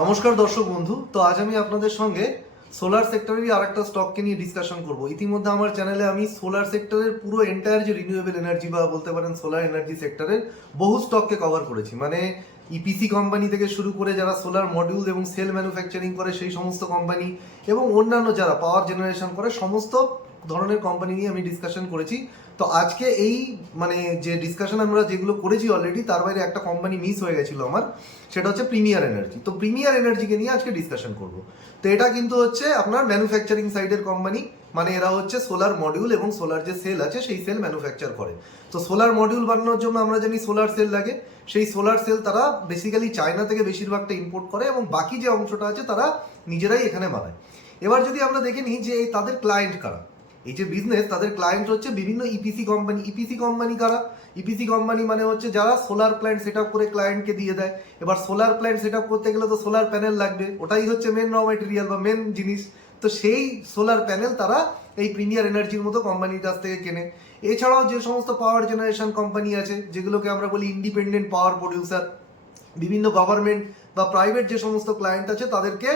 নমস্কার দর্শক বন্ধু। তো আজ আমি আপনাদের সঙ্গে সোলার সেক্টরেরই আরেকটা স্টককে নিয়ে ডিসকাশন করব। ইতিমধ্যে আমার চ্যানেলে আমি সোলার সেক্টরের পুরো এন্টায়ার যে রিনিউয়েবল এনার্জি বা বলতে পারেন সোলার এনার্জি সেক্টরের বহু স্টককে কভার করেছি। মানে ইপিসি কোম্পানি থেকে শুরু করে যারা সোলার মডিউল এবং সেল ম্যানুফ্যাকচারিং করে সেই সমস্ত কোম্পানি এবং অন্যান্য যারা পাওয়ার জেনারেশন করে সমস্ত ধরনের কোম্পানি নিয়ে আমি ডিসকাশন করেছি। তো আজকে এই মানে যে ডিসকাশন আমরা যেগুলো করেছি অলরেডি, তার বাইরে একটা কোম্পানি মিস হয়ে গেছিলো আমার, সেটা হচ্ছে প্রিমিয়ার এনার্জি। তো প্রিমিয়ার এনার্জিকে নিয়ে আজকে ডিসকাশন করব। তো এটা কিন্তু হচ্ছে আপনার ম্যানুফ্যাকচারিং সাইডের কোম্পানি। মানে এরা হচ্ছে সোলার মডিউল এবং সোলার যে সেল আছে সেই সেল ম্যানুফ্যাকচার করে। তো সোলার মডিউল বানানোর জন্য আমরা জানি সোলার সেল লাগে। সেই সোলার সেল তারা বেসিক্যালি চায়না থেকে বেশিরভাগটা ইম্পোর্ট করে এবং বাকি যে অংশটা আছে তারা নিজেরাই এখানে বানায়। এবার যদি আমরা দেখে নিই যে তাদের ক্লায়েন্ট কারা, এই যে বিজনেস তাদের ক্লায়েন্ট হচ্ছে বিভিন্ন ইপিসি কোম্পানি। ইপিসি কোম্পানি কারা? ইপিসি কোম্পানি মানে হচ্ছে যারা সোলার প্ল্যান্ট সেট আপ করে ক্লায়েন্টকে দিয়ে দেয়। এবার সোলার প্ল্যান্ট সেট আপ করতে গেলে তো সোলার প্যানেল লাগবে, ওটাই হচ্ছে মেন র ম্যাটেরিয়াল বা মেন জিনিস। তো সেই সোলার প্যানেল তারা এই প্রিমিয়ার এনার্জির মতো কোম্পানির কাছ থেকে কেনে। এছাড়াও যে সমস্ত পাওয়ার জেনারেশন কোম্পানি আছে যেগুলোকে আমরা বলি ইন্ডিপেন্ডেন্ট পাওয়ার প্রডিউসার, বিভিন্ন গভর্নমেন্ট বা প্রাইভেট যে সমস্ত ক্লায়েন্ট আছে তাদেরকে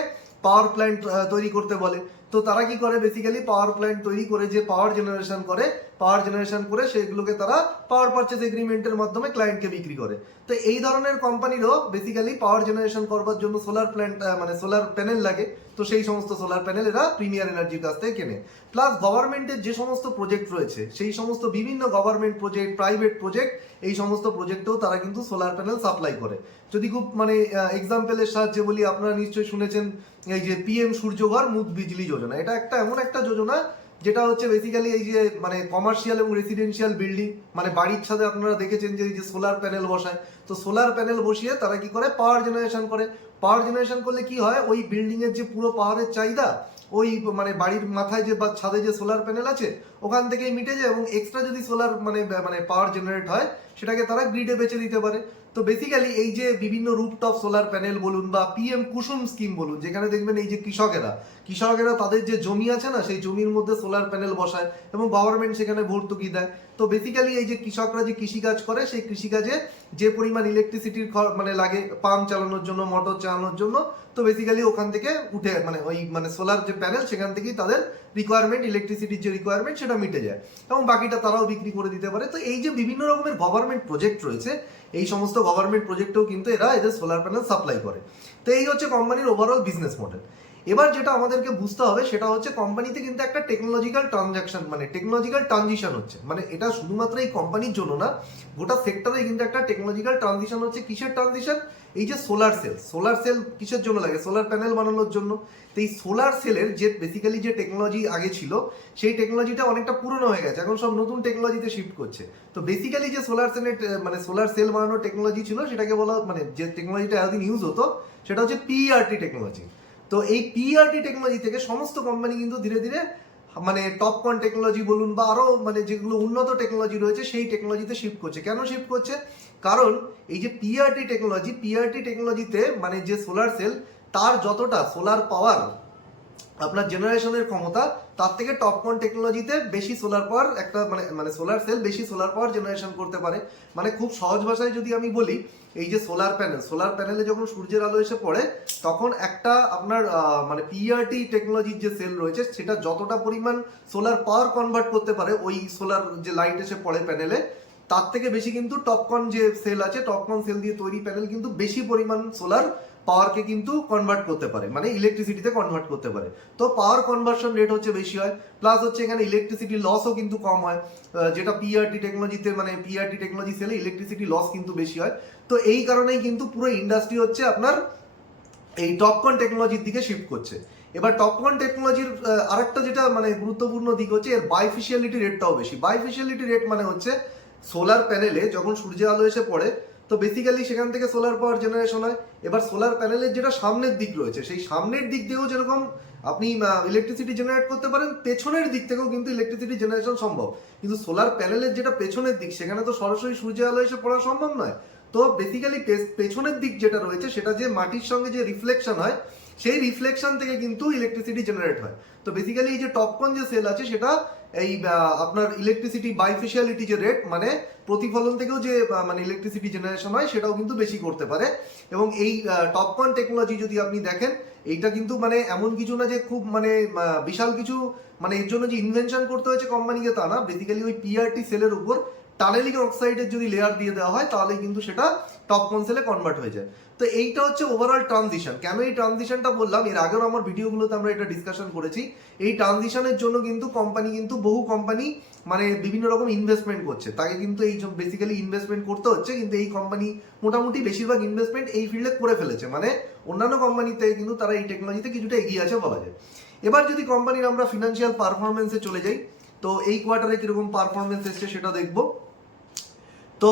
পাওয়ার প্ল্যান্ট তৈরি করতে বলে। তো তারা কি করে, বেসিক্যালি পাওয়ার প্ল্যান্ট তৈরি করে যে পাওয়ার জেনারেশন করে সেগুলোকে তারা পাওয়ার পারচেজ এগ্রিমেন্টের মাধ্যমে ক্লায়েন্টকে বিক্রি করে। তো এই ধরনের কোম্পানিরও বেসিক্যালি পাওয়ার জেনারেশন করবার জন্য সোলার প্ল্যান্ট মানে সোলার প্যানেল লাগে। তো সেই সমস্ত সোলার প্যানেল এরা প্রিমিয়ার এনার্জির কাছ থেকে কেনে। প্লাস গভর্নমেন্টের যে সমস্ত প্রজেক্ট রয়েছে সেই সমস্ত বিভিন্ন গভর্নমেন্ট প্রজেক্ট, প্রাইভেট প্রজেক্ট, এই সমস্ত প্রজেক্টেও তারা কিন্তু সোলার প্যানেল সাপ্লাই করে। যদি খুব মানে এক্সাম্পলের সাহায্যে বলি, আপনারা নিশ্চয়ই শুনেছেন এই যে পিএম সূর্যঘর মুফত বিজলি যোজনা। এটা একটা এমন একটা যোজনা যেটা হচ্ছে বেসিক্যালি এই যে মানে কমার্শিয়াল এবং রেসিডেন্সিয়াল বিল্ডিং, মানে বাড়ির ছাদে আপনারা দেখেছেন যে এই যে সোলার প্যানেল বসায়। তো সোলার প্যানেল বসিয়ে তারা কি করে, পাওয়ার জেনারেশন করে। পাওয়ার জেনারেশন করলে কি হয়, ওই বিল্ডিং এর যে পুরো পাওয়ারের চাহিদা ওই মানে বাড়ির মাথায় যে বা ছাদে যে সোলার প্যানেল আছে ওখান থেকেই মিটে যায়, এবং এক্সট্রা যদি সোলার মানে মানে পাওয়ার জেনারেট হয় সেটাকে তারা গ্রিডে বেচে দিতে পারে। তো বেসিক্যালি এই যে বিভিন্ন রুফটপ সোলার প্যানেল বলুন বা পিএম কুসুম স্কিম বলুন, যেখানে দেখবেন এই যে কৃষকেরা তাদের যে জমি আছে না সেই জমির মধ্যে সোলার প্যানেল বসায় এবং গভর্নমেন্ট সেখানে ভর্তুকি দেয়। তো বেসিক্যালি এই যে কৃষকরা যে কৃষিকাজ করে সেই কৃষিকাজে যে পরিমাণ ইলেকট্রিসিটির মানে লাগে পাম্প চালানোর জন্য, মোটর চালানোর জন্য, তো বেসিক্যালি ওখান থেকে উঠে মানে ওই মানে সোলার যে প্যানেল সেখান থেকেই তাদের রিকোয়ারমেন্ট, ইলেকট্রিসিটির যে রিকোয়ারমেন্ট সেটা মিটে যায় এবং বাকিটা তারাও বিক্রি করে দিতে পারে। তো এই যে বিভিন্ন রকমের গভর্নমেন্ট প্রজেক্ট রয়েছে, এই সমস্ত গভর্নমেন্ট প্রজেক্টেও কিন্তু এরা এদের সোলার প্যানেল সাপ্লাই করে। তো এই হচ্ছে কোম্পানির ওভারঅল বিজনেস মডেল। এবার যেটা আমাদেরকে বুঝতে হবে সেটা হচ্ছে কোম্পানিতে কিন্তু একটা টেকনোলজিক্যাল ট্রানজাকশন মানে টেকনোলজিক্যাল ট্রানজিশন হচ্ছে। মানে এটা শুধুমাত্র এই কোম্পানির জন্য না, গোটা সেক্টরে কিন্তু একটা টেকনোলজিক্যাল ট্রানজিশন হচ্ছে। কিসের ট্রানজিশন? এই যে সোলার সেল কিসের জন্য লাগে? সোলার প্যানেল বানানোর জন্য। তো এই সোলার সেলের যে বেসিক্যালি যে টেকনোলজি আগে ছিল সেই টেকনোলজিটা অনেকটা পুরনো হয়ে গেছে, এখন সব নতুন টেকনোলজিতে শিফট করছে। তো বেসিক্যালি যে সোলার সেলের মানে সোলার সেল বানানোর টেকনোলজি ছিল সেটাকে বলা মানে যে টেকনোলজিটা এতদিন ইউজ হতো সেটা হচ্ছে পিইআরটি টেকনোলজি। তো এই পিইআরটি টেকনোলজি থেকে সমস্ত কোম্পানি কিন্তু ধীরে ধীরে মানে টপকন টেকনোলজি বলুন বা আরো মানে যেগুলো উন্নত টেকনোলজি রয়েছে সেই টেকনোলজিতে শিফট করছে। কেন শিফট করছে? কারণ এই যে পিইআরটি টেকনোলজিতে মানে যে সোলার সেল তার যতটা সোলার পাওয়ার আপনার জেনারেশনের ক্ষমতা, তার থেকে টপকন টেকনোলজিতে বেশি সোলার পাওয়ার একটা মানে মানে সোলার সেল বেশি সোলার পাওয়ার জেনারেশন করতে পারে। মানে খুব সহজ ভাষায় যদি আমি বলি, এই যে সোলার প্যানেলে যখন সূর্যের আলো এসে পড়ে তখন একটা আপনার মানে পিইআরটি টেকনোলজির যে সেল রয়েছে সেটা যতটা পরিমাণ সোলার পাওয়ার কনভার্ট করতে পারে ওই সোলার যে লাইট এসে পড়ে প্যানেলে, তার থেকে বেশি কিন্তু টপকন যে সেল আছে, টপকন সেল দিয়ে তৈরি প্যানেল কিন্তু বেশি পরিমাণ সোলার পাওয়ারকে কিন্তু কনভার্ট করতে পারে, মানে ইলেকট্রিসিটিতে কনভার্ট করতে পারে। তো পাওয়ার কনভার্সন রেট হচ্ছে বেশি হয়, প্লাস হচ্ছে এখানে ইলেকট্রিসিটি লসও কিন্তু কম হয়, যেটা পিইআরটি টেকনোলজিতে মানে পিইআরটি টেকনোলজি সেলে ইলেকট্রিসিটি লস কিন্তু বেশি হয়। তো এই কারণেই কিন্তু পুরো ইন্ডাস্ট্রি হচ্ছে আপনার এই টপকন টেকনোলজির দিকে শিফট করছে। এবার টপকন টেকনোলজির আরেকটা যেটা মানে গুরুত্বপূর্ণ দিক হচ্ছে এর বাইফিশিয়ালিটি রেটটাও বেশি। বাইফিশিয়ালিটি রেট মানে হচ্ছে সোলার প্যানেলে যখন সূর্যের আলো এসে পড়ে তো বেসিক্যালি সেখান থেকে সোলার পাওয়ার জেনারেশন হয়। এবার সোলার প্যানেলের যেটা সামনের দিক রয়েছে সেই সামনের দিক দিয়েও যেরকম আপনি ইলেকট্রিসিটি জেনারেট করতে পারেন, পেছনের দিক থেকেও কিন্তু ইলেকট্রিসিটি জেনারেশন সম্ভব। কিন্তু সোলার প্যানেলের যেটা পেছনের দিক সেখানে তো সরাসরি সূর্যের আলো এসে পড়া সম্ভব নয়। তো বেসিক্যালি পেছনের দিক যেটা রয়েছে সেটা যে মাটির সঙ্গে যে রিফ্লেকশন হয় সেই রিফ্লেকশন থেকে কিন্তু ইলেকট্রিসিটি জেনারেট হয়। তো বেসিক্যালি এই যে টপকন যে সেল আছে সেটা এই আপনার ইলেকট্রিসিটি বাইফেশিয়ালিটি যে রেট মানে প্রতিফলন থেকেও যে মানে ইলেকট্রিসিটি জেনারেশন হয় সেটাও কিন্তু বেশি করতে পারে। এবং এই টপকন টেকনোলজি যদি আপনি দেখেন এইটা কিন্তু মানে এমন কিছু না যে খুব মানে বিশাল কিছু মানে এর জন্য যে ইনভেনশন করতে হয়েছে কোম্পানিকে তা না, বেসিক্যালি ওই পিআরটি সেলের উপর টানেলিং অক্সাইডের যদি লেয়ার দিয়ে দেওয়া হয় তাহলে কিন্তু সেটা টপকন সেলে কনভার্ট হয়ে যায়। তো এইটা হচ্ছে ওভারঅল ট্রানজিশন। কেন এই ট্রানজিশনটা বললাম, এর আগেও আমার ভিডিওগুলোতে আমরা এটা ডিসকাশন করেছি। এই ট্রানজিশনের জন্য কিন্তু বহু কোম্পানি মানে বিভিন্ন রকম ইনভেস্টমেন্ট করছে, তাকে কিন্তু এই বেসিক্যালি ইনভেস্টমেন্ট করতে হচ্ছে, কিন্তু এই কোম্পানি মোটামুটি বেশিরভাগ ইনভেস্টমেন্ট এই ফিল্ডে করে ফেলেছে, মানে অন্যান্য কোম্পানিতে কিন্তু তারা এই টেকনোলজিতে কিছুটা এগিয়ে আছে বলা যায়। এবার যদি কোম্পানির আমরা ফিনান্সিয়াল পারফরমেন্সে চলে যাই, তো এই কোয়ার্টারে কিরকম পারফরমেন্স এসছে সেটা দেখবো। তো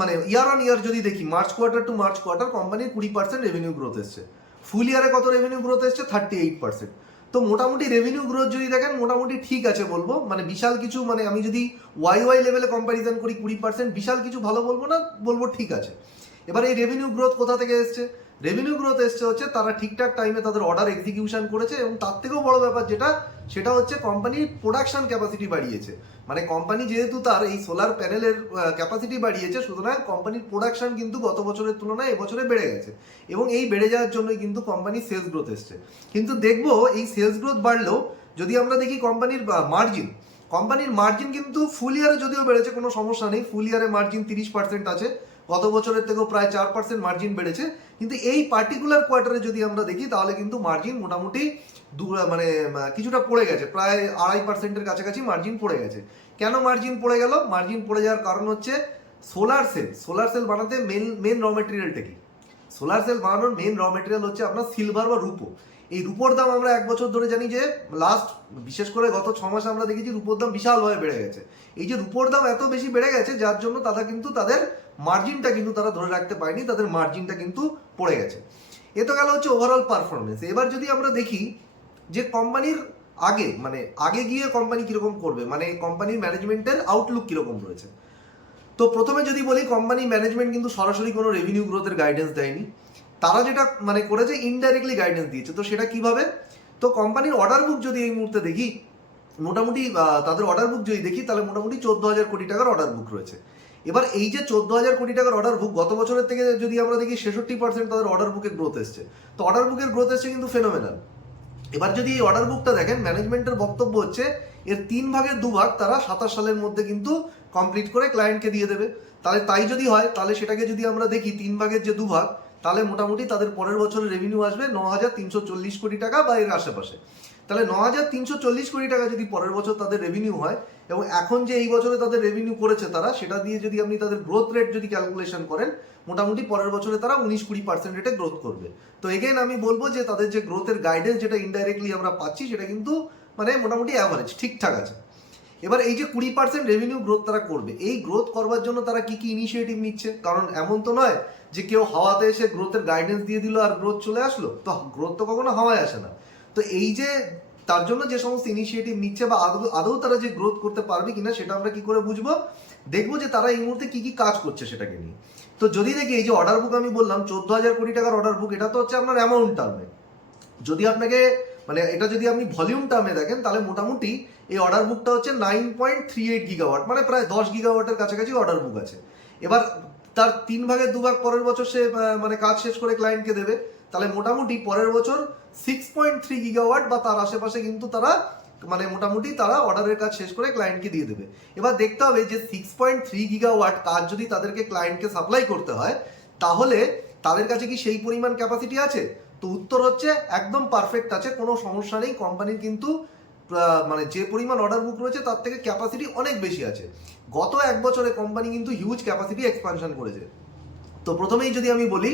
মানে ইয়ার অন ইয়ার যদি দেখি, March quarter to March quarter কোম্পানির 20% রেভিনিউ গ্রোথ এসছে। ফুল ইয়ারে কত রেভিনিউ গ্রোথ এসছে? 38%। তো মোটামুটি রেভিনিউ গ্রোথ যদি দেখেন মোটামুটি ঠিক আছে বলবো, মানে বিশাল কিছু মানে আমি যদি ওয়াই লেভেলে কম্প্যারিজন করি 20% বিশাল কিছু ভালো বলবো না, বলবো ঠিক আছে। এবার এই রেভিনিউ গ্রোথ কোথা থেকে এসছে? রেভিনিউ গ্রোথ এসছে হচ্ছে তারা ঠিকঠাক টাইমে তাদের অর্ডার এক্সিকিউশন করেছে, এবং তার থেকেও বড় ব্যাপার যেটা সেটা হচ্ছে কোম্পানির প্রোডাকশন ক্যাপাসিটি বাড়িয়েছে। মানে কোম্পানি যেহেতু তার এই সোলার প্যানেলের ক্যাপাসিটি বাড়িয়েছে, সুতরাং কোম্পানির প্রোডাকশন কিন্তু গত বছরের তুলনায় এবছরে বেড়ে গেছে, এবং এই বেড়ে যাওয়ার জন্যই কিন্তু কোম্পানির সেলস গ্রোথ এসছে। কিন্তু দেখবো এই সেলস গ্রোথ বাড়লেও যদি আমরা দেখি কোম্পানির মার্জিন কিন্তু ফুল ইয়ারে যদিও বেড়েছে কোনো সমস্যা নেই, ফুল ইয়ারে মার্জিন 30% আছে, গত বছরের থেকেও প্রায় 4% মার্জিন বেড়েছে। কিন্তু এই পার্টিকুলার কোয়ার্টারে যদি আমরা দেখি তাহলে কিন্তু মার্জিন মোটামুটি মানে কিছুটা পড়ে গেছে, প্রায় 2.5%-এর কাছাকাছি মার্জিন পড়ে গেছে। কেন মার্জিন পড়ে গেল? মার্জিন পড়ে যাওয়ার কারণ হচ্ছে সোলার সেল বানাতে মেন র মেটেরিয়ালটা কি? সোলার সেল বানানোর মেন র মেটেরিয়াল হচ্ছে আপনার সিলভার বা রূপো। এই রূপোর দাম আমরা 1 বছর ধরে জানি যে বিশেষ করে গত 6 মাসে আমরা দেখেছি রূপোর দাম বিশালভাবে বেড়ে গেছে। এই যে রূপোর দাম এত বেশি বেড়ে গেছে যার জন্য তারা কিন্তু তাদের মার্জিনটা কিন্তু তারা ধরে রাখতে পারেনি, তাদের মার্জিনটা কিন্তু পড়ে গেছে। এ তো গেল হচ্ছে ওভারঅল পারফরমেন্স। এবার যদি আমরা দেখি যে কোম্পানির আগে গিয়ে কোম্পানি কিরকম করবে, মানে কোম্পানির ম্যানেজমেন্টের আউটলুক কিরকম রয়েছে। তো প্রথমে যদি বলি, কোম্পানি ম্যানেজমেন্ট কিন্তু সরাসরি কোনো রেভিনিউ গ্রোথের গাইডেন্স দেয়নি, তারা যেটা মানে করেছে ইনডাইরেক্টলি গাইডেন্স দিয়েছে। তো সেটা কিভাবে? তো কোম্পানির অর্ডার বুক যদি এই মুহূর্তে দেখি, মোটামুটি তাদের অর্ডার বুক যদি দেখি তাহলে মোটামুটি 14,000 কোটি টাকার অর্ডার বুক রয়েছে। এবার এই যে 14,000 কোটি টাকার অর্ডার বুক, গত বছরের থেকে যদি আমরা দেখি 66% তাদের অর্ডার বুকে গ্রোথ এসছে। তো অর্ডার বুকের গ্রোথ এসছে কিন্তু ফেনোমেনাল। এবার যদি এই অর্ডার বুকটা দেখেন, ম্যানেজমেন্টের বক্তব্য হচ্ছে এর 3 ভাগের 2 ভাগ তারা 27 সালের মধ্যে কিন্তু কমপ্লিট করে ক্লায়েন্টকে দিয়ে দেবে। তাহলে তাই যদি হয় তাহলে সেটাকে যদি আমরা দেখি 3 ভাগের যে 2 ভাগ, তাহলে মোটামুটি তাদের পরের বছরের রেভিনিউ আসবে 9,340 কোটি টাকা বা এর আশেপাশে। তাহলে 9,340 কোটি টাকা যদি পরের বছর তাদের রেভিনিউ হয়, এবং এখন যে এই বছরে তাদের রেভিনিউ করেছে তারা, সেটা দিয়ে যদি আপনি তাদের গ্রোথ রেট যদি ক্যালকুলেশন করেন, মোটামুটি পরের বছরে তারা 19-20% রেটে গ্রোথ করবে। তো এগেন আমি বলবো যে তাদের যে গ্রোথের গাইডেন্স যেটা ইনডাইরেক্টলি আমরা পাচ্ছি সেটা কিন্তু মানে মোটামুটি অ্যাভারেজ ঠিকঠাক আছে। এবার এই যে 20% রেভিনিউ গ্রোথ তারা করবে, এই গ্রোথ করবার জন্য তারা কি কি ইনিশিয়েটিভ নিচ্ছে? কারণ এমন তো নয় যে কেউ হাওয়াতে এসে গ্রোথের গাইডেন্স দিয়ে দিল আর গ্রোথ চলে আসলো, তো গ্রোথ তো কখনো হাওয়ায় আসে না। তো এই যে তার জন্য যে সমস্ত ইনিশিয়েটিভ নিচ্ছে বা আদৌ তারা যে গ্রোথ করতে পারবে কিনা সেটা আমরা কি করে বুঝবো? দেখবো যে তারা এই মুহূর্তে কি কি কাজ করছে সেটাকে নিয়ে। তো যদি দেখি এই যে অর্ডার বুক আমি বললাম 14,000 কোটি টাকার অর্ডার বুক, এটা তো হচ্ছে আপনার অ্যামাউন্ট টার্মে। যদি আপনাকে মানে এটা যদি আপনি ভলিউম টার্মে দেখেন তাহলে মোটামুটি এই অর্ডার বুকটা হচ্ছে 9.38 গিগাওয়াট, মানে প্রায় 10 গিগাওয়াটের কাছাকাছি অর্ডার বুক আছে। এবার তার 3 ভাগের 2 ভাগ পরের বছর সে মানে কাজ শেষ করে ক্লায়েন্টকে দেবে, তাহলে মোটামুটি পরের বছর 6.3 গিগাওয়াট বা তার আশেপাশে কিন্তু তারা মানে মোটামুটি তারা অর্ডারের কাজ শেষ করে ক্লায়েন্টকে দিয়ে দেবে। এবার দেখতে হবে যে 6.3 গিগাওয়াট কাজ যদি তাদেরকে ক্লায়েন্টকে সাপ্লাই করতে হয়, তাহলে তাদের কাছে কি সেই পরিমাণ ক্যাপাসিটি আছে? তো উত্তর হচ্ছে একদম পারফেক্ট আছে, কোনো সমস্যা নেই। কোম্পানির কিন্তু মানে যে পরিমাণ অর্ডার বুক রয়েছে তার থেকে ক্যাপাসিটি অনেক বেশি আছে। গত 1 বছরে কোম্পানি কিন্তু হিউজ ক্যাপাসিটি এক্সপানশন করেছে। তো প্রথমেই যদি আমি বলি,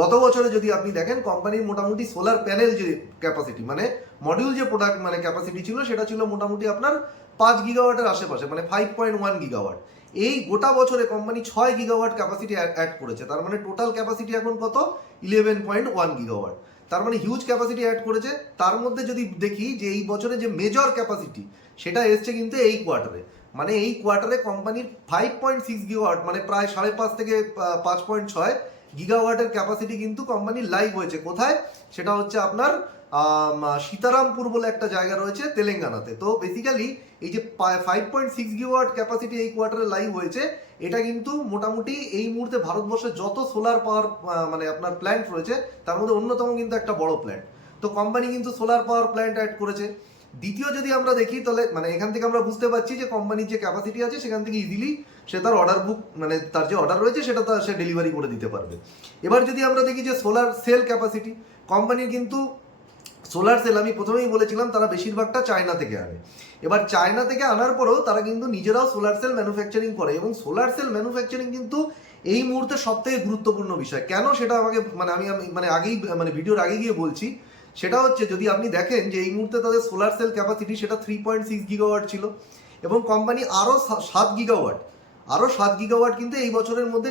গত বছরে যদি আপনি দেখেন কোম্পানির মোটামুটি সোলার প্যানেল যে ক্যাপাসিটি মানে মডিউল যে প্রোডাক্ট মানে ক্যাপাসিটি ছিল সেটা ছিল মোটামুটি আপনার 5 গিগাওয়াটের আশেপাশে, মানে 5.1 গিগাওয়াট। এই গোটা বছরে কোম্পানি 6 গিগাওয়াট ক্যাপাসিটি অ্যাড করেছে, তার মানে টোটাল ক্যাপাসিটি এখন কত? 11.1 গিগাওয়াট। তার মানে হিউজ ক্যাপাসিটি অ্যাড করেছে। তার মধ্যে যদি দেখি যে এই বছরে যে মেজর ক্যাপাসিটি সেটা এসছে কিন্তু এই কোয়ার্টারে, মানে এই কোয়ার্টারে কোম্পানির 5.6 গিগাওয়াট মানে প্রায় 5.5 থেকে 5.6 গিগাওয়াটের ক্যাপাসিটি কিন্তু কোম্পানির লাইভ হয়েছে। কোথায়? সেটা হচ্ছে আপনার সীতারামপুর বলে একটা জায়গা রয়েছে তেলেঙ্গানাতে। তো বেসিক্যালি এই যে 5.6 গিগাওয়াট ক্যাপাসিটি এই কোয়ার্টারে লাইভ হয়েছে, এটা কিন্তু মোটামুটি এই মুহূর্তে ভারতবর্ষে যত সোলার পাওয়ার মানে আপনার প্ল্যান্ট রয়েছে তার মধ্যে অন্যতম কিন্তু একটা বড় প্ল্যান্ট। তো কোম্পানি কিন্তু সোলার পাওয়ার প্ল্যান্ট অ্যাড করেছে। দ্বিতীয় যদি আমরা দেখি তাহলে মানে এখান থেকে আমরা বুঝতে পারছি যে কোম্পানির যে ক্যাপাসিটি আছে সেখান থেকে ইজিলি সে তার অর্ডার বুক মানে তার যে অর্ডার রয়েছে সেটা সে ডেলিভারি করে দিতে পারবে। এবার যদি আমরা দেখি যে সোলার সেল ক্যাপাসিটি, কোম্পানির কিন্তু সোলার সেল আমি প্রথমেই বলেছিলাম তারা বেশিরভাগটা চায়না থেকে আনে। এবার চায়না থেকে আনার পরেও তারা কিন্তু নিজেরাও সোলার সেল ম্যানুফ্যাকচারিং করে, এবং সোলার সেল ম্যানুফ্যাকচারিং কিন্তু এই মুহূর্তে সব থেকে গুরুত্বপূর্ণ বিষয়। কেন সেটা আমাকে মানে আমি মানে আগেই মানে ভিডিওর আগে গিয়ে বলছি। সেটা হচ্ছে যদি আপনি দেখেন যে এই মুহূর্তে তাদের সোলার সেল ক্যাপাসিটি সেটা 3.6 গিগাওয়াট ছিল, এবং কোম্পানি আরও 7 গিগাওয়াট কিন্তু এই বছরের মধ্যে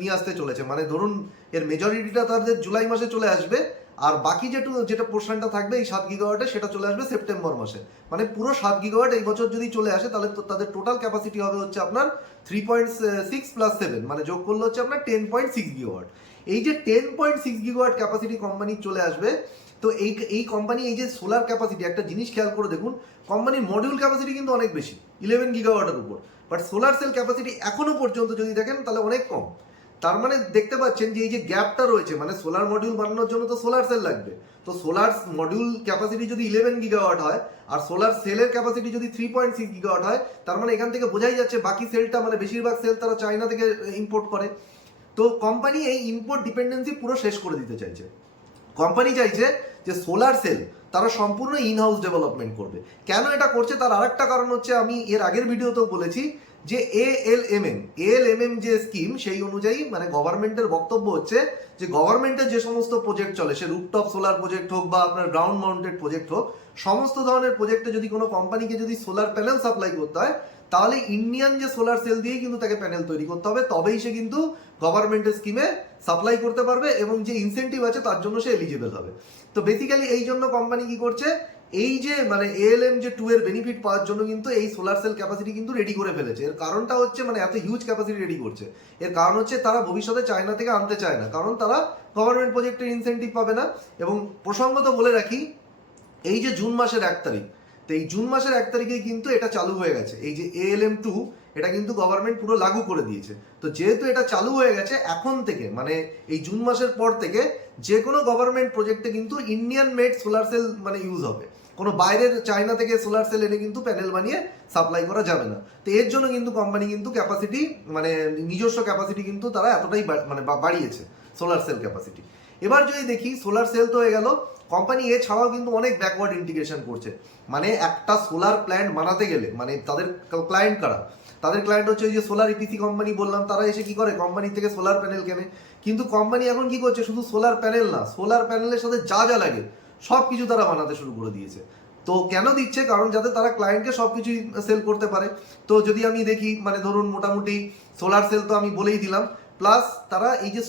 নিয়ে আসতে চলেছে। মানে ধরুন এর মেজরিটিটা তাদের জুলাই মাসে চলে আসবে, আর বাকি যেটা পোর্শনটা থাকবে এই 7 গিগাওয়াটে সেটা চলে আসবে সেপ্টেম্বর মাসে। মানে পুরো 7 গিগাওয়াট এই বছর যদি চলে আসে তাহলে তাদের টোটাল ক্যাপাসিটি হবে হচ্ছে আপনার 3.6 প্লাস 7 মানে যোগ করলে হচ্ছে আপনার 10.6 গিগাওয়াট। এই যে 10.6 গিগাওয়াট ক্যাপাসিটি কোম্পানি চলে আসবে, তো এই কোম্পানি এই যে সোলার ক্যাপাসিটি, একটা জিনিস খেয়াল করে দেখুন, কোম্পানির মডিউল ক্যাপাসিটি কিন্তু অনেক বেশি 11 গিগাওয়াটের উপর, বাট সোলার সেল ক্যাপাসিটি এখনো পর্যন্ত যদি দেখেন তাহলে অনেক কম। তার মানে দেখতে পাচ্ছেন যে এই যে গ্যাপটা রয়েছে, মানে সোলার মডিউল বানানোর জন্য তো সোলার সেল লাগবে, তো সোলার মডিউল ক্যাপাসিটি যদি 11 গিগাওয়াট হয় আর সোলার সেলের ক্যাপাসিটি যদি 3.6 গিগাওয়াট হয়, তার মানে এখান থেকে বোঝাই যাচ্ছে বাকি সেলটা মানে বেশিরভাগ সেল তারা চায়না থেকে ইম্পোর্ট করে। তো কোম্পানি এই ইম্পোর্ট ডিপেন্ডেন্সি পুরো শেষ করে দিতে চাইছে। কোম্পানি চাইছে যে সোলার সেল তারা সম্পূর্ণ ইন হাউস ডেভেলপমেন্ট করবে। কেন এটা করছে তার আরেকটা কারণ হচ্ছে, আমি এর আগের ভিডিওতেও বলেছি যে এএলএমএম যে স্কিম সেই অনুযায়ী মানে গভর্নমেন্টের বক্তব্য হচ্ছে যে গভর্নমেন্টের যে সমস্ত প্রজেক্ট চলে, সে রুফটপ সোলার প্রজেক্ট হোক বা আপনার গ্রাউন্ড মাউন্টেড প্রজেক্ট হোক, সমস্ত ধরনের প্রজেক্টে যদি কোনো কোম্পানিকে যদি সোলার প্যানেল সাপ্লাই করতে হয় তাহলে ইন্ডিয়ান যে সোলার সেল দিয়েই কিন্তু তাকে প্যানেল তৈরি করতে হবে, তবেই সে কিন্তু গভর্নমেন্টের স্কিমে সাপ্লাই করতে পারবে এবং যে ইনসেন্টিভ আছে তার জন্য সে এলিজিবল হবে। তো বেসিক্যালি এই জন্য কোম্পানি কি করছে, এই যে মানে এএলএম যে 2 এর বেনিফিট পাওয়ার জন্য কিন্তু এই সোলার সেল ক্যাপাসিটি কিন্তু রেডি করে ফেলেছে। এর কারণটা হচ্ছে মানে এত হিউজ ক্যাপাসিটি রেডি করছে, এর কারণ হচ্ছে তারা ভবিষ্যতে চায়না থেকে আনতে চায় না, কারণ তারা গভর্নমেন্ট প্রজেক্টের ইনসেন্টিভ পাবে না। এবং প্রসঙ্গত বলে রাখি, এই যে জুন মাসের 1 তারিখ, তো এই জুন মাসের 1 তারিখে কিন্তু এটা চালু হয়ে গেছে, এই যে ALM2 এটা কিন্তু গভর্নমেন্ট পুরো লাগু করে দিয়েছে। তো যেহেতু এটা চালু হয়ে গেছে, এখন থেকে মানে এই জুন মাসের পর থেকে যে কোনো গভর্নমেন্ট প্রজেক্টে কিন্তু ইন্ডিয়ান মেড সোলার সেল মানে ইউজ হবে, কোনো বাইরের চায়না থেকে সোলার সেল এনে কিন্তু প্যানেল বানিয়ে সাপ্লাই করা যাবে না। তো এর জন্য কিন্তু কোম্পানি কিন্তু ক্যাপাসিটি মানে নিজস্ব ক্যাপাসিটি কিন্তু তারা এতটাই মানে বাড়িয়েছে সোলার সেল ক্যাপাসিটি। এবার যদি দেখি সোলার সেল তো হয়ে গেল, কোম্পানি এছাড়াও কিন্তু অনেক ব্যাকওয়ার্ড ইন্টিগ্রেশন করছে। মানে একটা সোলার প্ল্যান্ট বানাতে গেলে মানে তাদের ক্লায়েন্ট কারা, তাদের ক্লায়েন্ট হচ্ছে ওই যে সোলার ইপিসি কোম্পানি বললাম, তারা এসে কি করে কোম্পানি থেকে সোলার প্যানেল কেনে। কিন্তু কোম্পানি এখন কি করছে, শুধু সোলার প্যানেল না, সোলার প্যানেলের সাথে যা যা লাগে সব কিছু তারা বানাতে শুরু করে দিয়েছে। তো কেন দিচ্ছে, কারণ যাতে তারা ক্লায়েন্টকে সব কিছুই সেল করতে পারে। তো যদি আমি দেখি মানে ধরুন মোটামুটি সোলার সেল তো আমি বলেই দিলাম, প্লাস তারা এই যে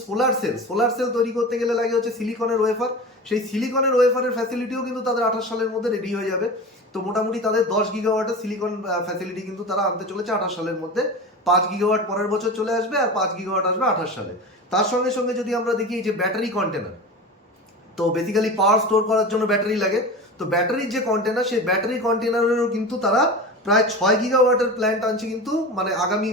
সোলার সেল তৈরি করতে গেলে লাগে হচ্ছে সিলিকনের ওয়েফার, সেই সিলিকনের ওয়েফারের ফ্যাসিলিটিও কিন্তু তাদের 28 সালের মধ্যে রেডি হয়ে যাবে। তো মোটামুটি তাদের 10 গিগাওয়াটের সিলিকন ফ্যাসিলিটি কিন্তু তারা আনতে চলেছে 28 সালের মধ্যে। 5 গিগাওয়াট পরের বছর চলে আসবে, আর 5 গিগাওয়াট আসবে 28 সালে। তার সঙ্গে সঙ্গে যদি আমরা দেখি এই যে ব্যাটারি কন্টেনার, তো বেসিক্যালি পাওয়ার স্টোর করার জন্য ব্যাটারি লাগে, তো ব্যাটারির যে কন্টেনার, সেই ব্যাটারি কন্টেনারেরও কিন্তু তারা প্রায় 6 গিগাওয়াটের প্ল্যান্ট আনছে কিন্তু মানে আগামী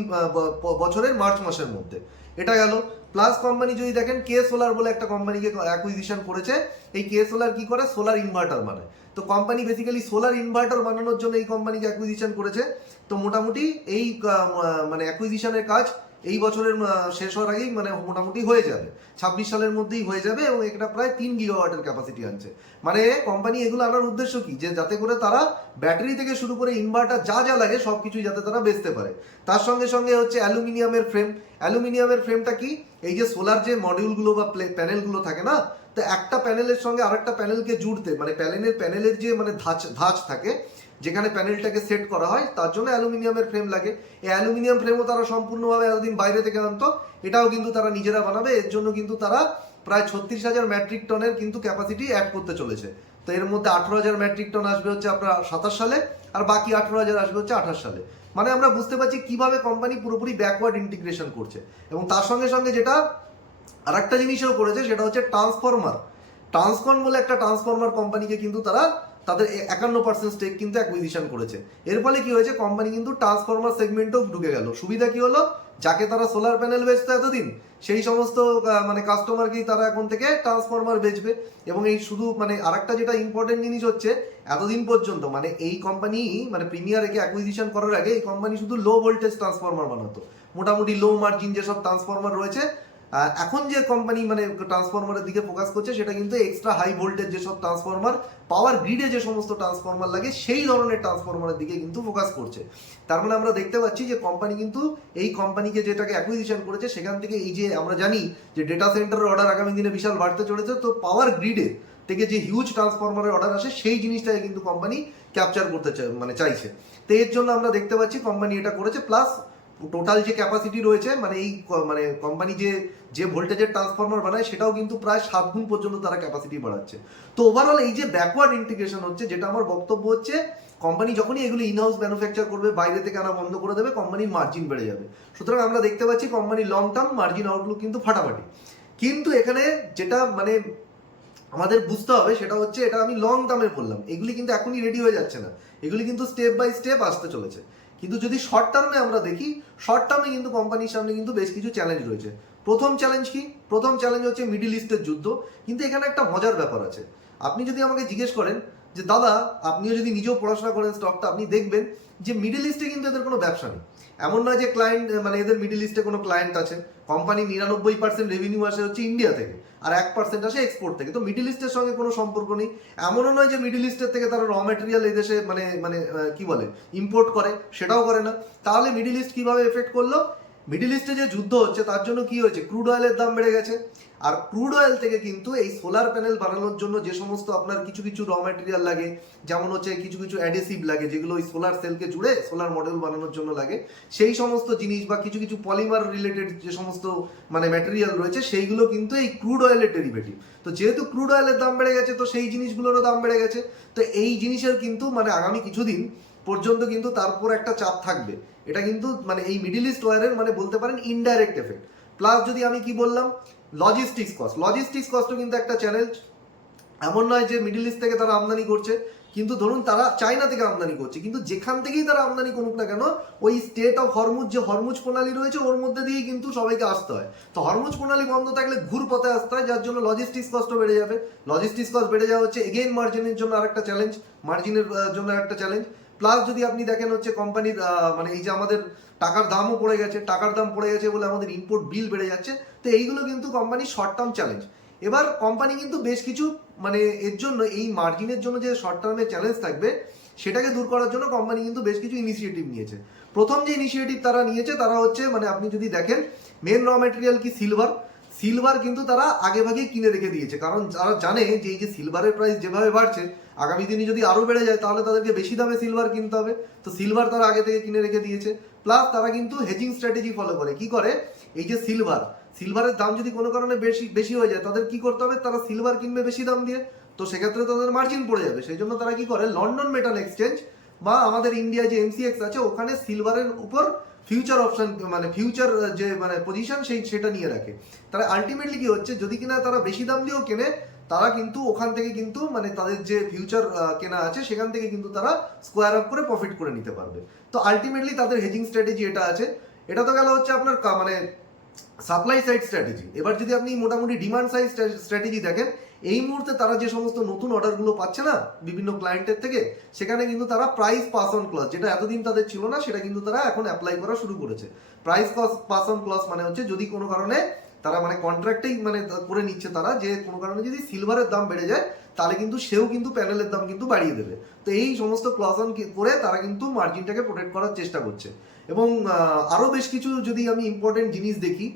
বছরের মার্চ মাসের মধ্যে। এটা গেল। প্লাস কোম্পানি যদি দেখেন কে সোলার বলে একটা কোম্পানিকে অ্যাকুইজিশন করেছে। এই কে সোলার কি করে, সোলার ইনভার্টার মানে। তো কোম্পানি বেসিক্যালি সোলার ইনভার্টার বানানোর জন্য এই কোম্পানিকে অ্যাকুইজিশন করেছে। তো মোটামুটি এই মানে অ্যাকুইজিশনের কাজ এই বছরের শেষ হওয়ার আগেই মানে মোটামুটি হয়ে যাবে, 26 সালের মধ্যেই হয়ে যাবে, এবং এটা প্রায় 3 গিগাওয়াটের ক্যাপাসিটি আনছে। মানে কোম্পানি এগুলো আনার উদ্দেশ্য কি, যে যাতে করে তারা ব্যাটারি থেকে শুরু করে ইনভার্টার যা যা লাগে সব কিছুই যাতে তারা বেচতে পারে। তার সঙ্গে সঙ্গে হচ্ছে অ্যালুমিনিয়ামের ফ্রেম। অ্যালুমিনিয়ামের ফ্রেমটা কি, এই যে সোলার যে মডিউলগুলো বা প্যানেলগুলো থাকে না, তো একটা প্যানেলের সঙ্গে আরেকটা প্যানেলকে জুড়তে মানে প্যানেলের যে মানে ধাঁচ থাকে যেখানে প্যানেলটাকে সেট করা হয়, তার জন্য অ্যালুমিনিয়ামের ফ্রেম লাগে। এই অ্যালুমিনিয়াম ফ্রেমও তারা সম্পূর্ণভাবে এতদিন বাইরে থেকে আনতো, এটাও কিন্তু তারা নিজেরা বানাবে। এর জন্য কিন্তু তারা প্রায় 36,000 মেট্রিক টনের কিন্তু ক্যাপাসিটি অ্যাড করতে চলেছে। তো এর মধ্যে 18,000 মেট্রিক টন আসবে হচ্ছে আপনার 27 সালে, আর বাকি 18,000 আসবে হচ্ছে 28 সালে। মানে আমরা বুঝতে পারছি কিভাবে কোম্পানি পুরোপুরি ব্যাকওয়ার্ড ইন্টিগ্রেশন করছে। এবং তার সঙ্গে সঙ্গে যেটা আর একটা জিনিসও করেছে সেটা হচ্ছে ট্রান্সফরমার। ট্রান্সকন বলে একটা ট্রান্সফরমার কোম্পানিকে কিন্তু তারা তাদের 51% স্টেক কিন্তু অ্যাকুইজিশন করেছে। এর ফলে কি হয়েছে, কোম্পানি কিন্তু ট্রান্সফরমার সেগমেন্টেও ঢুকে গেল। সুবিধা কি হলো, যাকে তারা সোলার প্যানেল বেচতো এতদিন, সেই সমস্ত মানে কাস্টমারকেই তারা এখন থেকে ট্রান্সফরমার বেচবে। এবং এই শুধু মানে আরেকটা যেটা ইম্পর্টেন্ট জিনিস হচ্ছে, এতদিন পর্যন্ত মানে এই কোম্পানি মানে প্রিমিয়ার একে অ্যাকুইজিশন করার আগে এই কোম্পানি শুধু লো ভোল্টেজ ট্রান্সফরমার বানাতো, মোটামুটি লো মার্জিন যেসব ট্রান্সফরমার রয়েছে। এখন যে কোম্পানি মানে ট্রান্সফরমারের দিকে ফোকাস করছে সেটা কিন্তু এক্সট্রা হাই ভোল্টেজ যেসব ট্রান্সফরমার, পাওয়ার গ্রিডে যে সমস্ত ট্রান্সফরমার লাগে সেই ধরনের ট্রান্সফরমারের দিকে কিন্তু ফোকাস করছে। তার মানে আমরা দেখতে পাচ্ছি যে কোম্পানি কিন্তু এই কোম্পানিকে যেটাকে অ্যাকুইজিশন করেছে সেখান থেকে এই যে আমরা জানি যে ডেটা সেন্টারের অর্ডার আগামী দিনে বিশাল বাড়তে চলেছে, তো পাওয়ার গ্রিডে থেকে যে হিউজ ট্রান্সফরমারের অর্ডার আসে সেই জিনিসটাকে কিন্তু কোম্পানি ক্যাপচার করতে মানে চাইছে। তো এর জন্য আমরা দেখতে পাচ্ছি কোম্পানি এটা করেছে। প্লাস টোটাল যে ক্যাপাসিটি রয়েছে মানে এই মানে কোম্পানি যে যে ভোল্টেজের ট্রান্সফরমার বানায় সেটাও কিন্তু প্রায় 7 গুণ পর্যন্ত তারা ক্যাপাসিটি বাড়াচ্ছে। তো ওভারঅল এই যে ব্যাকওয়ার্ড ইন্টিগ্রেশন হচ্ছে, যেটা আমার বক্তব্য হচ্ছে কোম্পানি যখনই এগুলো ইনহাউস ম্যানুফ্যাকচার করবে, বাইরে থেকে আনা বন্ধ করে দেবে, কোম্পানির মার্জিন বেড়ে যাবে। সুতরাং আমরা দেখতে পাচ্ছি কোম্পানির লং টার্ম মার্জিন আউটলুক কিন্তু ফাটাফাটি। কিন্তু এখানে যেটা মানে আমাদের বুঝতে হবে সেটা হচ্ছে, এটা আমি লং টার্মে বললাম, এগুলি কিন্তু এখনই রেডি হয়ে যাচ্ছে না, এগুলি কিন্তু স্টেপ বাই স্টেপ আসতে চলেছে। কিন্তু যদি শর্ট টার্মে আমরা দেখি, শর্ট টার্মে কিন্তু কোম্পানির সামনে কিন্তু বেশ কিছু চ্যালেঞ্জ রয়েছে। প্রথম চ্যালেঞ্জ কি? প্রথম চ্যালেঞ্জ হচ্ছে মিডিল ইস্টের যুদ্ধ। কিন্তু এখানে একটা মজার ব্যাপার আছে। আপনি যদি আমাকে জিজ্ঞেস করেন যে দাদা, আপনিও যদি নিজেও পড়াশোনা করেন স্টকটা, আপনি দেখবেন যে মিডিল ইস্টে কিন্তু এদের কোনো ব্যবসা নেই। এমন নয় যে ক্লায়েন্ট মানে এদের মিডিল ইস্টে কোনো ক্লায়েন্ট আছে। কোম্পানি 99% রেভিনিউ আসে হচ্ছে ইন্ডিয়া থেকে, আর 1% আসে এক্সপোর্ট থেকে। তো মিডিল ইস্টের সঙ্গে কোনো সম্পর্ক নেই। এমনও নয় যে মিডিল ইস্টের থেকে তারা র ম্যাটেরিয়াল এদেশে মানে মানে কি বলে ইম্পোর্ট করে, সেটাও করে না। তাহলে মিডিল ইস্ট কিভাবে এফেক্ট করলো? মিডিল ইস্টে যে যুদ্ধ হচ্ছে তার জন্য কি হয়েছে, ক্রুড অয়েলের দাম বেড়ে গেছে। আর ক্রুড অয়েল থেকে কিন্তু এই সোলার প্যানেল বানানোর জন্য যে সমস্ত আপনার কিছু কিছু র ম্যাটেরিয়াল লাগে, যেমন হচ্ছে কিছু কিছু অ্যাডেসিভ লাগে যেগুলো ওই সোলার সেলকে জুড়ে সোলার মডেল বানানোর জন্য লাগে, সেই সমস্ত জিনিস বা কিছু কিছু পলিমার রিলেটেড যে সমস্ত মানে ম্যাটেরিয়াল রয়েছে সেইগুলো কিন্তু এই ক্রুড অয়েলের ডেরিভেটিভ। তো যেহেতু ক্রুড অয়েলের দাম বেড়ে গেছে, তো সেই জিনিসগুলোরও দাম বেড়ে গেছে। তো এই জিনিসের কিন্তু মানে আগামী কিছুদিন পর্যন্ত কিন্তু তারপর একটা চাপ থাকবে। এটা কিন্তু মানে এই মিডিল ইস্ট ওয়ারের মানে বলতে পারেন ইনডাইরেক্ট এফেক্ট। প্লাস যদি আমি কি বললাম, লজিস্টিক্স কস্টও কিন্তু একটা চ্যালেঞ্জ। এমন নয় যে মিডিল ইস্ট থেকে তারা আমদানি করছে, কিন্তু ধরুন তারা চায়না থেকে আমদানি করছে, কিন্তু যেখান থেকেই তারা আমদানি করুক না কেন, ওই স্টেট অফ হরমুজ যে হরমুজ প্রণালী রয়েছে ওর মধ্যে দিয়েই কিন্তু সবাইকে আসতে হয়। তো হরমুজ প্রণালী বন্ধ থাকলে ঘুর পথে আসতে হয়, যার জন্য লজিস্টিক্স কস্টও বেড়ে যাবে। লজিস্টিক্স কস্ট বেড়ে যাওয়া হচ্ছে এগেইন মার্জিনের জন্য আরেকটা চ্যালেঞ্জ, মার্জিনের জন্য একটা চ্যালেঞ্জ। প্লাস যদি আপনি দেখেন হচ্ছে কোম্পানির মানে এই যে আমাদের টাকার দামও পড়ে গেছে, টাকার দাম পড়ে গেছে বলে আমাদের ইম্পোর্ট বিল বেড়ে যাচ্ছে। তো এইগুলো কিন্তু কোম্পানির শর্ট টার্ম চ্যালেঞ্জ। এবার কোম্পানি কিন্তু বেশ কিছু মানে এর জন্য এই মার্জিনের জন্য যে শর্ট টার্মে চ্যালেঞ্জ থাকবে সেটাকে দূর করার জন্য কোম্পানি কিন্তু বেশ কিছু ইনিশিয়েটিভ নিয়েছে। প্রথম যে ইনিশিয়েটিভ তারা নিয়েছে তারা হচ্ছে মানে আপনি যদি দেখেন মেন র ম্যাটেরিয়াল কি সিলভার কিন্তু তারা আগে ভাগেই কিনে রেখে দিয়েছে, কারণ তারা জানে যে এই যে সিলভারের প্রাইস যেভাবে বাড়ছে আগামী দিনে যদি আরও বেড়ে যায় তাহলে তাদেরকে বেশি দামে সিলভার কিনতে হবে। তো সিলভার তারা আগে থেকে কিনে রেখে দিয়েছে। প্লাস তারা কিন্তু হেজিং স্ট্র্যাটেজি ফলো করে। কি করে? এই যে সিলভারের দাম যদি কোনো কারণে বেশি হয়ে যায়, তাদের কি করতে হবে, তারা সিলভার কিনবে বেশি দাম দিয়ে, তো সেক্ষেত্রে তাদের মার্জিন পড়ে যাবে। সেই জন্য তারা কি করে, লন্ডন মেটাল এক্সচেঞ্জ বা আমাদের ইন্ডিয়ায় যে এমসিএক্স আছে ওখানে সিলভারের উপর ফিউচার অপশন মানে ফিউচার যে মানে পজিশন সেটা নিয়ে রাখে। তারা আলটিমেটলি কি হচ্ছে, যদি কিনা তারা বেশি দাম দিয়েও কেনে, তারা কিন্তু ওখান থেকে কিন্তু মানে তাদের যে ফিউচার কেনা আছে সেখান থেকে কিন্তু তারা স্কোয়ার আপ করে প্রফিট করে নিতে পারবে। তো আলটিমেটলি তাদের হেজিং স্ট্র্যাটেজি এটা আছে। এটা তো গেল হচ্ছে আপনার মানে সাপ্লাই সাইড স্ট্র্যাটেজি। এবার যদি আপনি মোটামুটি ডিমান্ড সাইড স্ট্র্যাটেজি দেখেন, এই মুহূর্তে তারা যে সমস্ত নতুন অর্ডারগুলো পাচ্ছে না বিভিন্ন ক্লায়েন্টের থেকে, সেখানে কিন্তু তারা প্রাইস পাস অন ক্লজ, যেটা এতদিন তাদের ছিল না, সেটা কিন্তু তারা এখন অ্যাপ্লাই করা শুরু করেছে। প্রাইস পাস অন ক্লজ মানে হচ্ছে যদি কোনো কারণে তারা মানে কন্ট্রাক্টেই মানে করে নিচ্ছে তারা, যে কোনো কারণে যদি সিলভারের দাম বেড়ে যায় তাহলে কিন্তু সেও কিন্তু প্যানেলের দাম কিন্তু বাড়িয়ে দেবে। তো এই সমস্ত ক্লজ অন করে তারা কিন্তু মার্জিনটাকে প্রোটেক্ট করার চেষ্টা করছে। এবং আরও বেশ কিছু যদি আমি ইম্পর্টেন্ট জিনিস দেখি,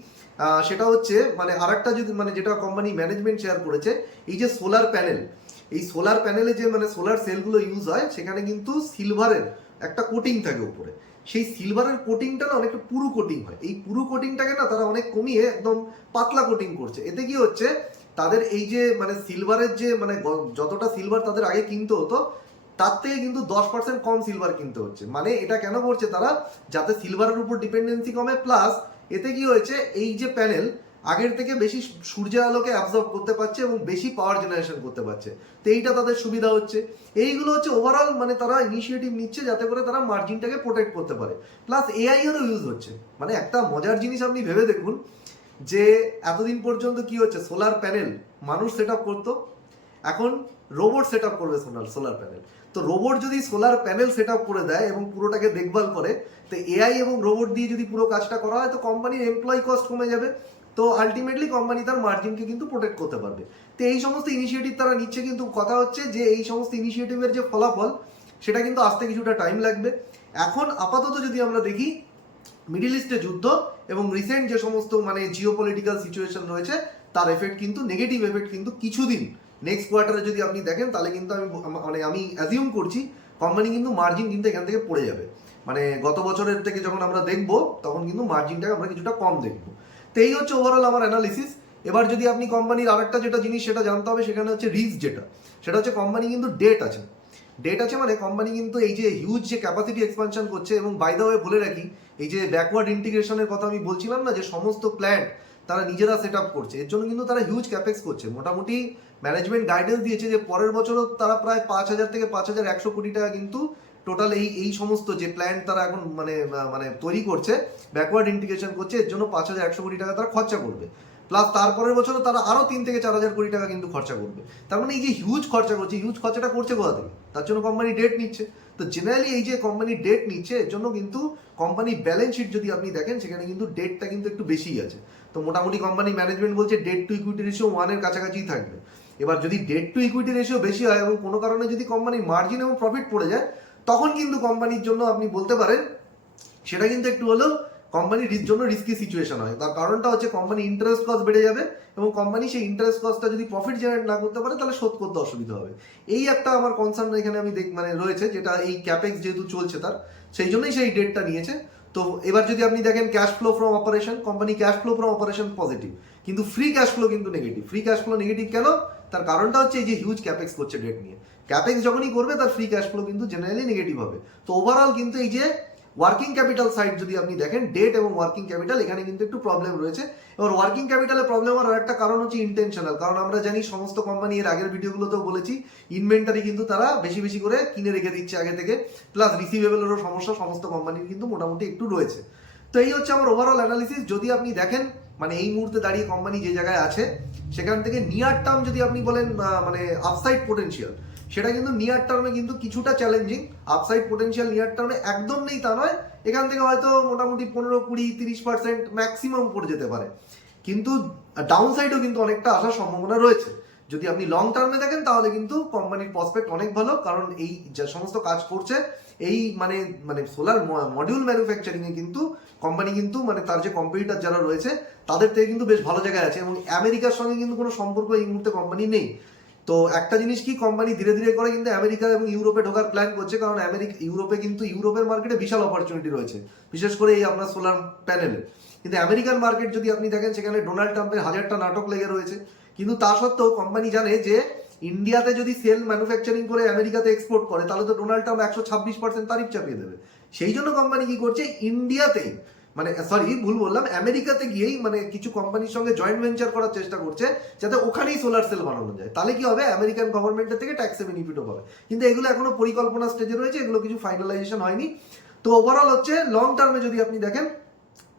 সেটা হচ্ছে মানে আরেকটা যদি মানে যেটা কোম্পানি ম্যানেজমেন্ট শেয়ার করেছে, এই যে সোলার প্যানেল, এই সোলার প্যানেলে যে মানে সোলার সেলগুলো ইউজ হয় সেখানে কিন্তু সিলভারের একটা কোটিং থাকে উপরে। সেই সিলভারের কোটিংটা না অনেকটা পুরু কোটিং হয়। এই পুরু কোটিংটাকে না তারা অনেক কমিয়ে একদম পাতলা কোটিং করছে। এতে কি হচ্ছে, তাদের এই যে মানে সিলভারের যে মানে যতটা সিলভার তাদের আগে কিনতে হতো তার থেকে কিন্তু 10% কম সিলভার কিনতে হচ্ছে। মানে এটা কেন করছে তারা, যাতে সিলভারের উপর ডিপেন্ডেন্সি কমে, প্লাস এতে কি হয়েছে, এই যে প্যানেল আগের থেকে বেশি সূর্যের আলোকে অ্যাবজর্ব করতে পারছে এবং বেশি পাওয়ার জেনারেশন করতে পারছে, তো এইটা তাদের সুবিধা হচ্ছে। এইগুলো হচ্ছে ওভারঅল মানে তারা ইনিশিয়েটিভ নিচ্ছে যাতে করে তারা মার্জিনটাকে প্রোটেক্ট করতে পারে। প্লাস এআই এরও ইউজ হচ্ছে। মানে একটা মজার জিনিস আপনি ভেবে দেখুন যে এতদিন পর্যন্ত কি হচ্ছে, সোলার প্যানেল মানুষ সেট আপ করতো, এখন রোবট সেট আপ করবে সোলার প্যানেল। তো রোবট যদি সোলার প্যানেল সেট আপ করে দেয় এবং পুরোটাকে দেখভাল করে, তো এআই এবং রোবট দিয়ে যদি পুরো কাজটা করা হয়, তো কোম্পানির এমপ্লয়ি কস্ট কমে যাবে, তো আলটিমেটলি কোম্পানি তার মার্জিনকে কিন্তু প্রোটেক্ট করতে পারবে। তো এই সমস্ত ইনিশিয়েটিভ তারা নিচ্ছে, কিন্তু কথা হচ্ছে যে এই সমস্ত ইনিশিয়েটিভের যে ফলাফল সেটা কিন্তু আসতে কিছুটা টাইম লাগবে। এখন আপাতত যদি আমরা দেখি, মিডল ইস্টে যুদ্ধ এবং রিসেন্ট যে সমস্ত মানে জিওপলিটিক্যাল সিচুয়েশন রয়েছে, তার এফেক্ট কিন্তু নেগেটিভ এফেক্ট কিন্তু কিছুদিন নেক্সট কোয়ার্টারে যদি আপনি দেখেন, তাহলে কিন্তু আমি অ্যাজিউম করছি কোম্পানি কিন্তু মার্জিন কিন্তু এখান থেকে পড়ে যাবে। মানে গত বছরের থেকে যখন আমরা দেখবো, তখন কিন্তু মার্জিনটাকে আমরা কিছুটা কম দেখবো। তো এই হচ্ছে ওভারঅল আমার অ্যানালিসিস। এবার যদি আপনি কোম্পানির আরেকটা যেটা জিনিস সেটা জানতে হবে, সেখানে হচ্ছে রিস্ক যেটা, সেটা হচ্ছে কোম্পানি কিন্তু ডেট আছে। ডেট আছে মানে কোম্পানি কিন্তু এই যে হিউজ যে ক্যাপাসিটি এক্সপানশন করছে, এবং বাই দ্য ওয়ে বলে রাখি, এই যে ব্যাকওয়ার্ড ইন্টিগ্রেশনের কথা আমি বলছিলাম না, যে সমস্ত প্ল্যান্ট তারা নিজেরা সেট আপ করছে, এর জন্য কিন্তু তারা হিউজ ক্যাপেক্স করছে। মোটামুটি ম্যানেজমেন্ট গাইডেন্স দিয়েছে যে পরের বছরও তারা প্রায় 5,000 থেকে 5,100 কোটি টাকা কিন্তু টোটাল এই সমস্ত যে প্ল্যান্ট তারা এখন মানে তৈরি করছে, ব্যাকওয়ার্ড ইন্টিগ্রেশন করছে, এর জন্য 5,100 কোটি টাকা তারা খরচা করবে। প্লাস তারপরের বছরও তারা আরও 3 থেকে 4,000 কোটি টাকা কিন্তু খরচা করবে। তার মানে এই যে হিউজ খরচা করছে, হিউজ খরচাটা করছে কোথা থেকে? তার জন্য কোম্পানি ডেট নিচ্ছে। তো জেনারেলি এই যে কোম্পানি ডেট নিচ্ছে, এর জন্য কিন্তু কোম্পানি ব্যালেন্স শিট যদি আপনি দেখেন, সেখানে কিন্তু ডেটটা কিন্তু একটু বেশিই আছে। তো মোটামুটি কোম্পানি ম্যানেজমেন্ট বলছে ডেট টু ইকুইটি রেশিও 1-এর কাছাকাছিই থাকবে। এবার যদি ডেট টু ইকুইটি রেশিও বেশি হয় এবং কোনো কারণে যদি কোম্পানির মার্জিন এবং প্রফিট পড়ে যায়, তখন কিন্তু কোম্পানির জন্য আপনি বলতে পারেন সেটা কিন্তু একটু হলেও কোম্পানির জন্য রিস্কি সিচুয়েশন হয়। তার কারণটা হচ্ছে কোম্পানি ইন্টারেস্ট কস্ট বেড়ে যাবে, এবং কোম্পানি সেই ইন্টারেস্ট কস্টটা যদি প্রফিট জেনারেট না করতে পারে, তাহলে শোধ করতে অসুবিধা হবে। এই একটা আমার কনসার্ন এখানে আমি মানে রয়েছে, যেটা এই ক্যাপেক্স যেহেতু চলছে তার, সেই জন্যই সেই ডেটটা নিয়েছে। তো এবার যদি আপনি দেখেন cash flow from operation, company cash flow from operation positive, কিন্তু ফ্রি ক্যাশ ফ্লো কিন্তু negative. Free cash flow negative কেন? তার কারণটা হচ্ছে এই যে হিউজ ক্যাপেক্স করছে ডেট নিয়ে। ক্যাপেক্স যখনই করবে, তার ফ্রি ক্যাশ ফ্লো কিন্তু জেনারেলি নেগেটিভ হবে। তো ওভারঅল কিন্তু এই যে ওয়ার্কিং ক্যাপিটাল সাইড যদি আপনি দেখেন, ডেট এবং ওয়ার্কিং ক্যাপিটাল, এখানে কিন্তু একটু প্রবলেম রয়েছে। এবার ওয়ার্কিং ক্যাপিটালে প্রবলেম হওয়ার একটা কারণ হচ্ছে ইন্টেনশনাল, কারণ আমরা জানি সমস্ত কোম্পানি, এর আগের ভিডিওগুলোতেও বলেছি, ইনভেন্টারি কিন্তু তারা বেশি বেশি করে কিনে রেখে দিচ্ছে আগে থেকে, প্লাস রিসিভেবলেরও সমস্যা সমস্ত কোম্পানির কিন্তু মোটামুটি একটু রয়েছে। তো এই হচ্ছে আমার ওভারঅল অ্যানালিসিস। যদি আপনি দেখেন মানে এই মুহূর্তে দাঁড়িয়ে কোম্পানি যে জায়গায় আছে, সেখান থেকে নিয়ার টার্ম যদি আপনি বলেন মানে আপসাইড পোটেনশিয়াল, সেটা কিন্তু নিয়ার টার্মে কিন্তু কিছুটা চ্যালেঞ্জিং। আপসাইড পোটেনশিয়াল নিয়ার টার্মে একদম নেই তা নয়, এখান থেকে হয়তো মোটামুটি 15-20-30% ম্যাক্সিমাম পড়ে যেতে পারে, কিন্তু ডাউন সাইডও কিন্তু অনেকটা আসার সম্ভাবনা রয়েছে। যদি আপনি লং টার্মে দেখেন, তাহলে কিন্তু কোম্পানির প্রসপেক্ট অনেক ভালো, কারণ এই যে সমস্ত কাজ করছে, এই মানে মানে সোলার মডিউল ম্যানুফ্যাকচারিং এ কিন্তু কোম্পানি কিন্তু মানে তার যে কম্পিটিটর যারা রয়েছে, তাদের থেকে কিন্তু বেশ ভালো জায়গায় আছে, এবং আমেরিকার সঙ্গে কিন্তু কোনো সম্পর্ক এই মুহূর্তে কোম্পানি নেই। তো একটা জিনিস কি, কোম্পানি ধীরে ধীরে করে কিন্তু আমেরিকা এবং ইউরোপে ঢোকার প্ল্যান করছে, কারণ ইউরোপে কিন্তু ইউরোপের মার্কেটে বিশাল অপরচুনিটি রয়েছে, বিশেষ করে এই আপনার সোলার প্যানেলে। কিন্তু আমেরিকান মার্কেট যদি আপনি দেখেন, সেখানে ডোনাল্ড ট্রাম্পের 1000টা নাটক লেগে রয়েছে, কিন্তু তা সত্ত্বেও কোম্পানি জানে যে ইন্ডিয়াতে যদি সেল ম্যানুফ্যাকচারিং করে আমেরিকাতে এক্সপোর্ট করে, তাহলে তো ডোনাল্ড ট্রাম্প 126% তারিফ চাপিয়ে দেবে। সেই জন্য কোম্পানি কি করছে, ইন্ডিয়াতেই মানে সরি ভুল বললাম, আমেরিকাতে গিয়েই মানে কিছু কোম্পানির সঙ্গে জয়েন্ট ভেঞ্চার করার চেষ্টা করছে, যাতে ওখানেই সোলার সেল বানানো যায়। তাহলে কি হবে, আমেরিকান গভর্নমেন্টের থেকে ট্যাক্সে বেনিফিটও পাবে। কিন্তু এগুলো এখনো পরিকল্পনা স্টেজে রয়েছে, এগুলো কিছু ফাইনালাইজেশন হয়নি। তো ওভারঅল হচ্ছে লং টার্মে যদি আপনি দেখেন,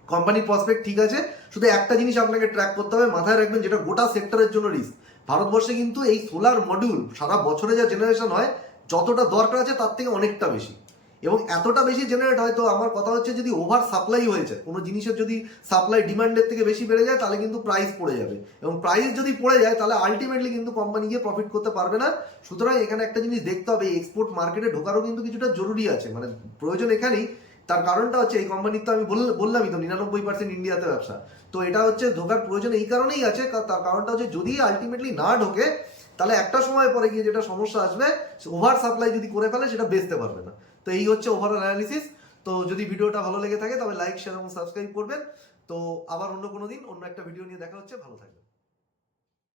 কোম্পানির প্রসপেক্ট ঠিক আছে। শুধু একটা জিনিস আপনাকে ট্র্যাক করতে হবে, মাথায় রাখবেন, যেটা গোটা সেক্টরের জন্য রিস্ক। ভারতবর্ষে কিন্তু এই সোলার মডিউল সারা বছরে যা জেনারেশন হয়, যতটা দরকার আছে তার থেকে অনেকটা বেশি, এবং এতটা বেশি জেনারেট হয়। তো আমার কথা হচ্ছে, যদি ওভার সাপ্লাই হয়ে যায় কোনো জিনিসের, যদি সাপ্লাই ডিমান্ডের থেকে বেশি বেড়ে যায়, তাহলে কিন্তু প্রাইস পড়ে যাবে, এবং প্রাইস যদি পড়ে যায়, তাহলে আলটিমেটলি কিন্তু কোম্পানি গিয়ে প্রফিট করতে পারবে না। সুতরাং এখানে একটা জিনিস দেখতে হবে, এক্সপোর্ট মার্কেটে ঢোকারও কিন্তু কিছুটা জরুরি আছে, মানে প্রয়োজন এখানেই। তার কারণটা হচ্ছে, এই কোম্পানির তো আমি বললামই তো 99% ইন্ডিয়াতে ব্যবসা। তো এটা হচ্ছে ঢোকার প্রয়োজন এই কারণেই আছে, তার কারণটা হচ্ছে যদি আলটিমেটলি না ঢোকে, তাহলে একটা সময় পরে গিয়ে যেটা সমস্যা আসবে, ওভার সাপ্লাই যদি করে ফেলে, সেটা বেচতে পারবে না। তো এই হচ্ছে ওভারঅল অ্যানালিসিস। তো যদি ভিডিওটা ভালো লেগে থাকে, তবে লাইক, শেয়ার এবং সাবস্ক্রাইব করবেন। তো আবার অন্য কোনো দিন অন্য একটা ভিডিও নিয়ে দেখা হচ্ছে, ভালো থাকবেন।